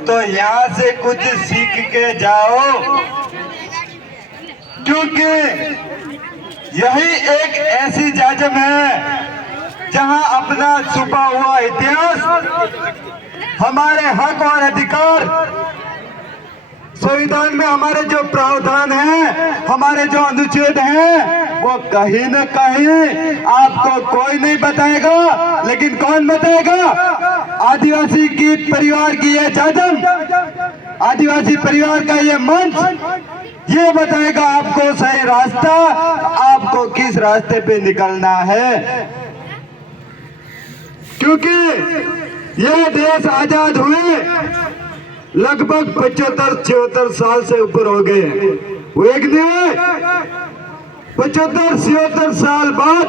तो यहाँ से कुछ सीख के जाओ, क्योंकि यही एक ऐसी जाजम है जहां अपना छुपा हुआ इतिहास, हमारे हक और अधिकार, संविधान में हमारे जो प्रावधान है, हमारे जो अनुच्छेद हैं, वो कहीं न कहीं आपको कोई नहीं बताएगा। लेकिन कौन बताएगा? आदिवासी की परिवार की ये जाजम, आदिवासी परिवार का ये मंच, ये बताएगा आपको सही रास्ता, आपको किस रास्ते पे निकलना है। क्योंकि ये देश आजाद हुए लगभग 75-76 साल से ऊपर हो गए हैं। वो एक नहीं, 75-76 साल बाद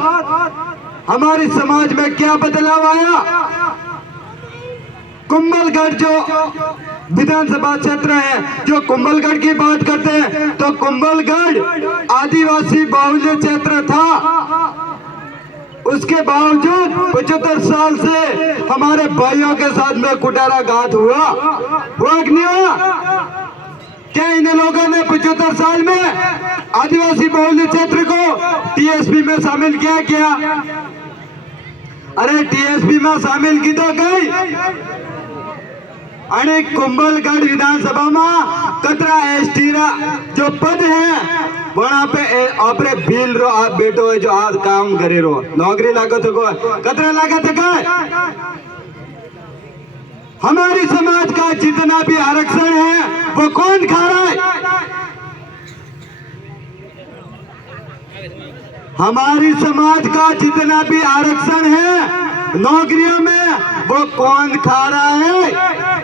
हमारे समाज में क्या बदलाव आया। कुंभलगढ़ जो विधानसभा क्षेत्र है, जो कुंभलगढ़ की बात करते हैं, तो कुंभलगढ़ आदिवासी बाहुल्य क्षेत्र था। उसके बावजूद 75 साल से हमारे भाइयों के साथ में कुटाराघात हुआ कि नहीं हुआ? क्या इन लोगों ने 75 साल में आदिवासी बाहुल्य क्षेत्र को टीएसपी में शामिल किया? क्या अरे टीएसपी में शामिल की तो गई, अरे कुंभलगढ़ विधानसभा में कतरा एसटी जो पद है वहां पे आपरे बिल रो आप बेटो है जो आज काम करे रो नौकरी लागत को कतरा लागत है। हमारी समाज का जितना भी आरक्षण है वो कौन खा रहा है? हमारी समाज का जितना भी आरक्षण है नौकरियों में वो कौन खा रहा है?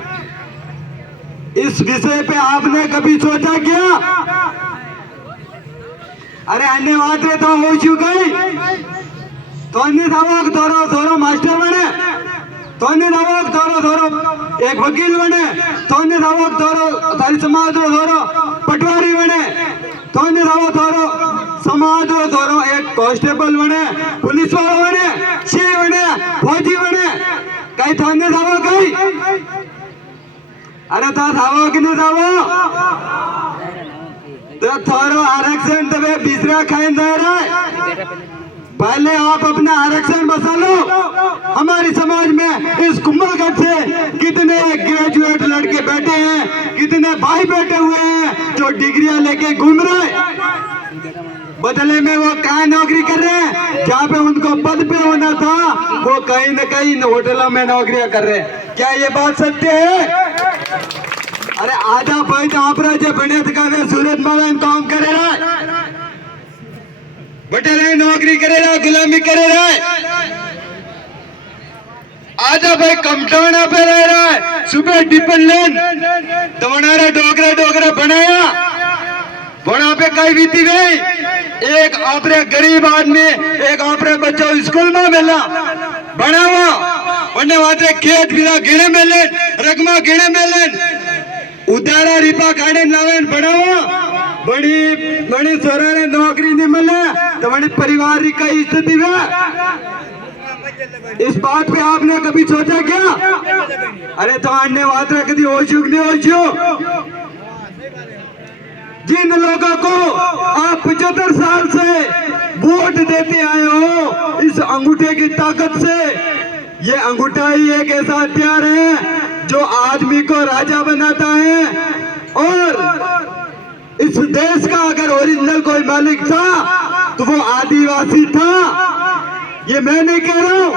इस विषय पे आपने कभी सोचा क्या? अरे अन्य बातें तो हो चुकी, तो अन्य धावक धोरो धोरो मास्टर बने, तो अन्य धावक धोरो धोरो एक वकील बने, तो अन्य धावक धोरो थारी समाज धोरो पटवारी बने, तो अन्य धावक धोरो समाज धोरो एक कांस्टेबल बने, पुलिस वाला बने, सी बने, फौजी बने, कहीं तो अन्य धावक कहीं? अरे था धावो कि नहीं धावो? तो थोड़ा आरक्षण तो दूसरा खाए दे रहा है। पहले आप अपना आरक्षण बसा लो। हमारे समाज में इस कुंभलगढ़ से कितने ग्रेजुएट लड़के बैठे हैं, कितने भाई बैठे हुए हैं जो डिग्रियां लेके घूम रहे हैं। बदले में वो कहाँ नौकरी कर रहे हैं? जहाँ पे उनको पद पे होना था वो कहीं न कहीं होटलों में नौकरियां कर रहे हैं। क्या ये बात सत्य है? अरे आजा भाई तो आप जो बने थे सूरत में काम करे रहा है, बटे रहे नौकरी करे रहा, गुलामी करे रहा है। आजा भाई कमटाना पे रह रहा है, सुबह डिपेंडेंट तो बनारा डोगरा डोगरा बनाया, वहां पे कई बीती गई। एक आपरे गरीब आदमी, एक आपरे बच्चा स्कूल में मिला बना हुआ, वरना वहां खेत बिना गिणे मिले, रकमा गिणे मिले, उदारा रिपा काढ़े लावे बढ़ावा, बड़ी बड़ी सोरा ने नौकरी नहीं मिले तो बड़ी परिवार की स्थिति में। इस बात पे आपने कभी सोचा क्या? अरे तो अन्य बात कभी हो चुक नहीं हो चुक। जिन लोगों को आप 75 साल से वोट देते आए हो, इस अंगूठे की ताकत से, ये अंगूठा ही एक ऐसा हथियार है जो आदमी को राजा बनाता है। और इस देश का अगर ओरिजिनल कोई मालिक था तो वो आदिवासी था। ये मैं नहीं कह रहा हूं,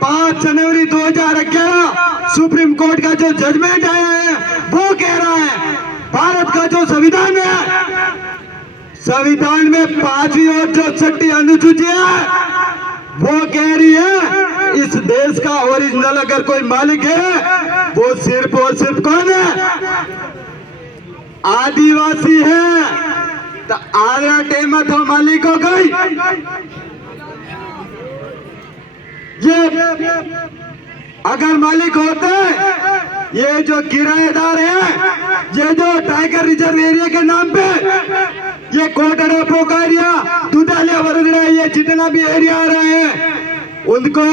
5 जनवरी 2011 सुप्रीम कोर्ट का जो जजमेंट आया है वो कह रहा है। भारत का जो संविधान है, संविधान में 5वीं और जो 6ठी अनुसूची है वो कह रही है इस देश का ओरिजिनल अगर कोई मालिक है वो सिर्फ और सिर्फ कौन है? आदिवासी है। तो आधा टेम तो मालिक हो गई। ये अगर मालिक होते, ये जो किराएदार है, ये जो टाइगर रिजर्व एरिया के नाम पे ये कोटड़ा पोकारिया दुधालिया वरदड़ा ये जितना भी एरिया आ रहे हैं उनको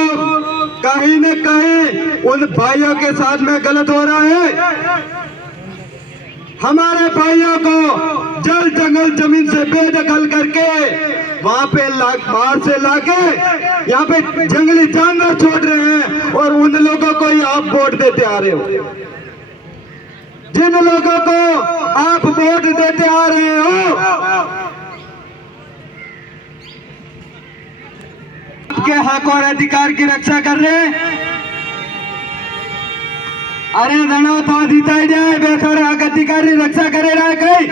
कहीं न कहीं उन भाइयों के साथ में गलत हो रहा है। हमारे भाइयों को जल जंगल जमीन से बेदखल करके वहां पे बाहर से लाके यहाँ पे जंगली जानवर छोड़ रहे हैं और उन लोगों को ही आप वोट देते आ रहे हो। जिन लोगों को आप वोट देते आ रहे हो आपके हक और अधिकार की रक्षा कर रहे हैं। अरे धनो तो जीता जाए बेहतर हक अधिकार की रक्षा करे रहा है कहीं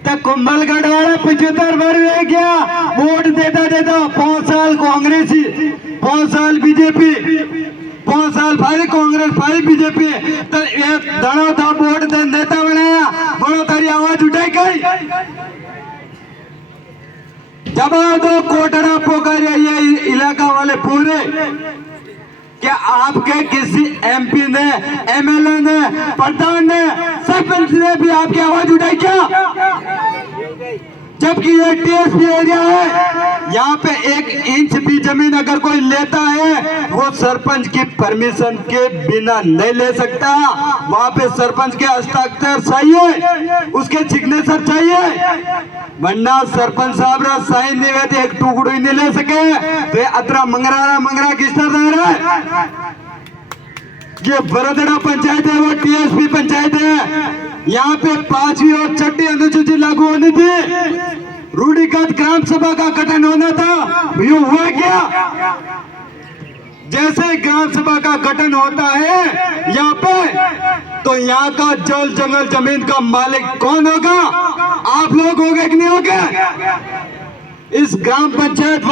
तो कुंभलगढ़ वाला 75 वर्ष है क्या वोट देता देता 5 साल कांग्रेसी 5 साल बीजेपी 5 साल भारी कांग्रेस भारी बीजेपी तो एक धनो था वोट नेता बनाया बड़ो तारी आवाज उठाई कहीं जवाब दो कोटड़ा पोखरिया ये इलाका वाले पूरे क्या आपके किसी एमपी ने एमएलए ने प्रधान ने सरपंच ने भी आपकी आवाज उठाई क्या? जबकि ये टीएसपी एरिया है, यहाँ पे 1 इंच भी जमीन अगर कोई लेता है वो सरपंच की परमिशन के बिना नहीं ले सकता। वहाँ पे सरपंच के हस्ताक्षर चाहिए, उसके सिग्नेचर चाहिए, वरना सरपंच साहब रा साइन नहीं हुए एक टुकड़ो ही नहीं ले सके। तो अतरा मंगरा किसने दे रहा है? ये बरदड़ा पंचायत है, वो टीएसपी पंचायत है। यहाँ पे 5वीं और 6ठी अनुसूची लागू होनी थी, रूढ़िगत ग्राम सभा का गठन होना था, ये हुआ क्या? जैसे ग्राम सभा का गठन होता है यहाँ पे तो यहाँ का जल जंगल जमीन का मालिक कौन होगा? आप लोग होगे कि नहीं होगे? इस ग्राम पंचायत